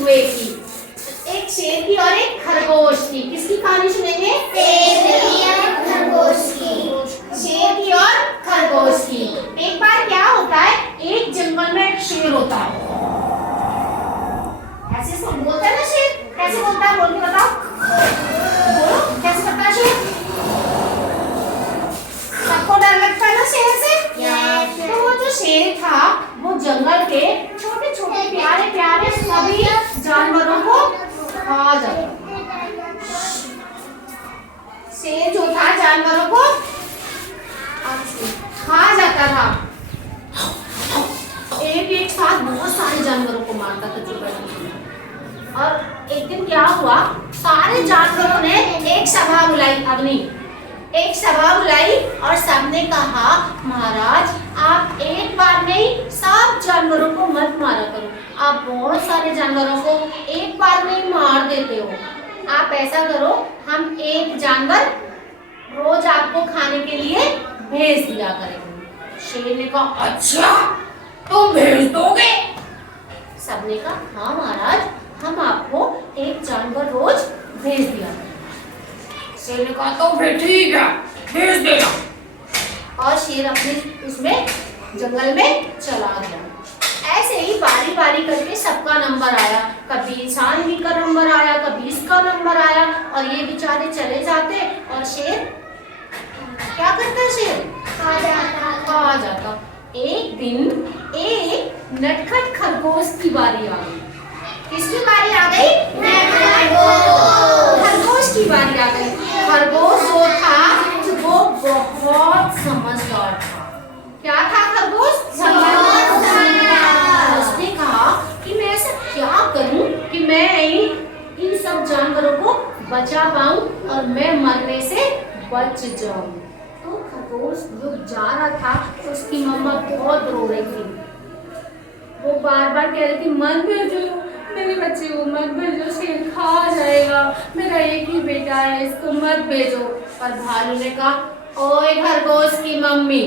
चूहे की। एक शेर की और एक खरगोश की। किसकी कहानी सुनेंगे? शेर की और खरगोश की। शेर की और खरगोश की। एक बार क्या होता है, एक जंगल में एक शेर होता है। ऐसे इसको बोलता है ना शेर, कैसे बोलता है बोल के बताओ, बोलो कैसे करता है शेर? सबको डर लगता है ना शेर से। तो वो जो शेर था वो जंगल के छोटे छोटे प्यारे प्यारे सभी जानवरों को खा जाता। शेर जो था जानवरों को खा जाता था। एक एक साथ बहुत सारे जानवरों को मारता था चुपचाप। और एक दिन क्या हुआ, सारे जानवरों ने एक सभा बुलाई, अग्नि एक सभा बुलाई और सबने कहा महाराज आप एक बार में सब जानवरों को मत मारा करो, आप बहुत सारे जानवरों को एक बार में ही मार देते हो। आप ऐसा करो, हम एक जानवर रोज आपको खाने के लिए भेज दिया करेंगे। शेर ने कहा अच्छा तुम भेज दोगे? सबने कहा हाँ महाराज हम आपको एक जानवर रोज भेज दिया करेंगे। शेर ने कहा तो फिर ठीक है भेज देना। और शेर अपने उसमें जंगल में चला गया। ऐसे ही बारी बारी करके सबका नंबर आया, कभी इंसान ही का नंबर आया, कभी इसका नंबर आया और ये बेचारे चले जाते और शेर क्या करता है, शेर खा जाता। एक दिन एक नटखट खरगोश की बारी आ गई। किसकी बारी आ गई? खरगोश की बारी आ गई। खरगोश जो था वो बहुत समझदार था। क्या था खरगोश? समझदार। उसने कहा कि मैं ऐसा क्या करूं कि मैं इन सब जानवरों को बचा पाऊं और मैं मरने से बच जाऊं। तो खरगोश जब जा रहा था तो उसकी मम्मा बहुत रो रही थी। वो बार बार कह रही थी मत भेजो मेरे बच्चे को, मत भेजो, शेर खा जाएगा, मेरा एक ही बेटा है, इसको मत भेजो। पर भालू ने कहा ओए खरगोश की मम्मी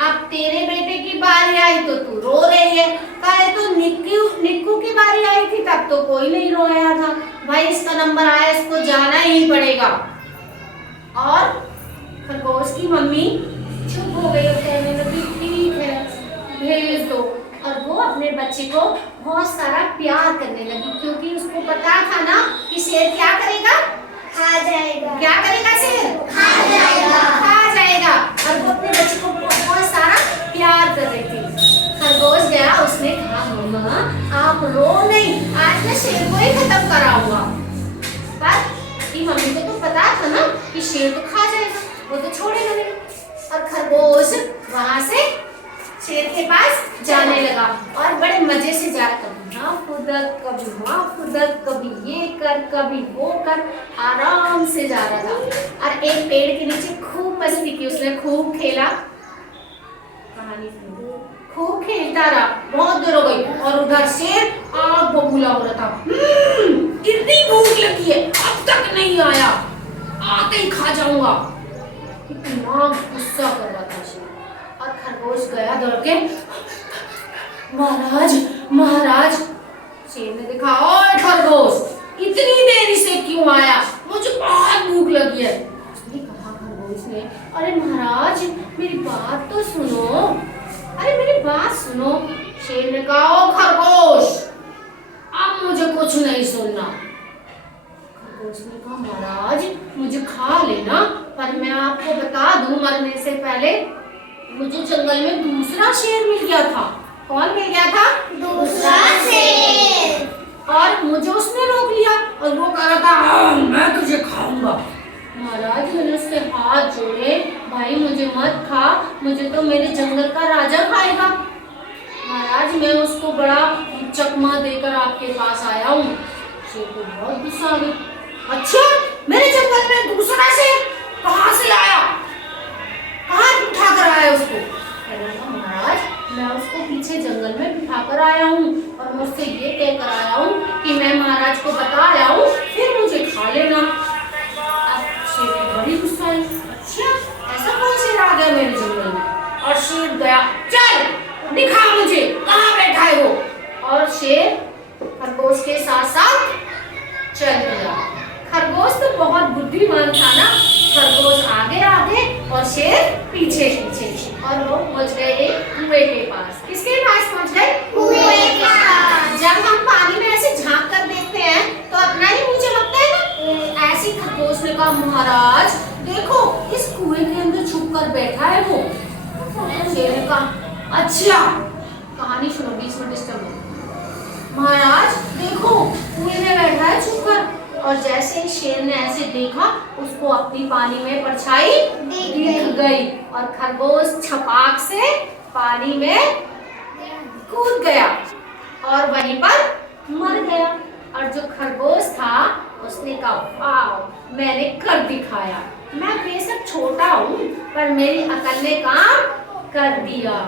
अब तेरे बेटे की बारी आई तो तू रो रही है, कहे तो निक्कू की बारी आई थी तब तो कोई नहीं रोया था, भाई इसका नंबर आया इसको जाना ही पड़ेगा। और खरगोश की मम्मी चुप हो गई और कहने लगी ठीक है भेज दो। और वो अपने बच्चे को बहुत सारा प्यार करने लगी क्योंकि उसको पता था ना कि शेर क्या करेगा? खा जाएगा। क्या करेगा शेर? खा जाएगा। खा जाएगा। और वो अपने बच्चे को बहुत सारा प्यार कर रही थी। खरगोश गया, उसने कहा मम्मा आप रो नहीं, आज मैं शेर को ही खत्म कराऊंगा। पर की मम्मी को तो पता था ना कि शेर तो खा जाएगा, वो तो छोड़ेगा नहीं। और खरगोश वहां से शेर के पास जाने लगा और बड़े मजे से जा, कभी यहाँ खुदक कभी वहाँ खुदक, कभी ये कर कभी वो कर, आराम से जा रहा था। और एक पेड़ के नीचे खूब मस्ती की उसने, खूब खेला, कहानी खूब खेलता रहा, बहुत देर हो गई। और उधर शेर आग बबूला हो रहा था, कितनी भूख लगी है अब तक नहीं आया, आते ही खा जाऊंगा, इतना गुस्सा कर रहा था शेर। और खरगोश गया दौड़ के महाराज महाराज। शेर ने देखा ओए खरगोश इतनी देरी से क्यों आया, मुझे बहुत भूख लगी है। उसने कहा खरगोश ने अरे महाराज मेरी बात तो सुनो, अरे मेरी बात सुनो। शेर ने कहा ओ खरगोश अब मुझे कुछ नहीं सुनना। खरगोश ने कहा महाराज मुझे खा लेना, पर मैं आपको बता दूं मरने से पहले मुझे जंगल में दूसरा शेर मिल गया था। कौन मिल गया था? दूसरा शेर। और मुझे उसने रोक लिया और वो कह रहा था मैं तुझे खाऊंगा। महाराज मैंने उसके हाथ जोड़े, भाई मुझे मत खा, मुझे तो मेरे जंगल का राजा खाएगा। महाराज मैं उसको बड़ा चकमा देकर आपके पास आया हूँ। शेर को बहुत गुस्सा आ गया, अच्छा मेरे जंगल में दूसरा शेर कहाँ से आया, कहाँ बिठा कर आया उसको? महाराज मैं उसको पीछे जंगल में बिठा कर आया हूँ और मैं उससे ये कह कर आया हूँ कि मैं महाराज को बता आया हूँ फिर मुझे खा लेना। अब शेर को बड़ी गुस्सा आई, अच्छा ऐसा कौन शेर आ गया मेरे जंगल में? और शेर गया, चल दिखा मुझे कहाँ बैठा है वो। और शेर खरगोश के साथ शेर पीछे पीछे, और वो पहुंच गए एक कुएं के पास। किसके पास पहुंच गए? कुएं के पास। जब हम पानी में ऐसे झांक कर देखते हैं तो अपना ही मुंह चमकता है ना। ऐसी खरगोश ने कहा, महाराज देखो इस कुएं के अंदर छुप कर बैठा है वो। शेर ने कहा, अच्छा कहानी सुनो, बीच में डिस्टर्ब मत। महाराज देखो कुएं में बैठा है छुप कर। और जैसे शेर ने ऐसे देखा, उसको अपनी पानी में परछाई दिख गई और खरगोश छपाक से पानी में कूद गया और वहीं पर मर गया। और जो खरगोश था उसने कहा, वाह मैंने कर दिखाया, मैं बेशक छोटा हूँ पर मेरी अकल ने काम कर दिया।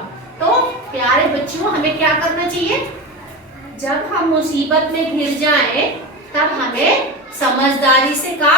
तो प्यारे बच्चों, हमें क्या करना चाहिए? जब हम मुसीबत में घिर जाएं तब हमें समझदारी से काम